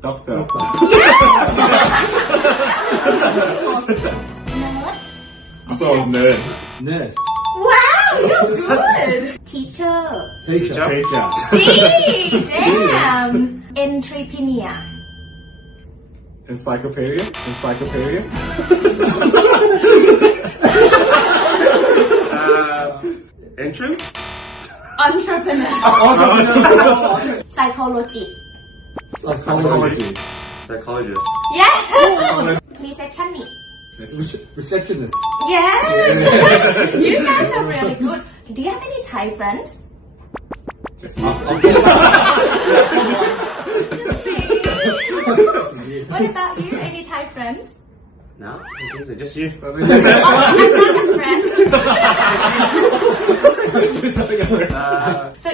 Doctor. I thought it was nerd. Nurse. Wow, you're good. Teacher. Teacher. Teacher. Gee, damn. Entrepreneur. Encyclopedia. Encyclopedia. Entrance? Entrepreneur. Psychology. Psychology. Psychologist. Yeah. Receptionist. Receptionist. Yeah. You guys are really good. Do you have any Thai friends? What about you? Any Thai friends? No, I think so. Just you. Oh, I'm not a friend. So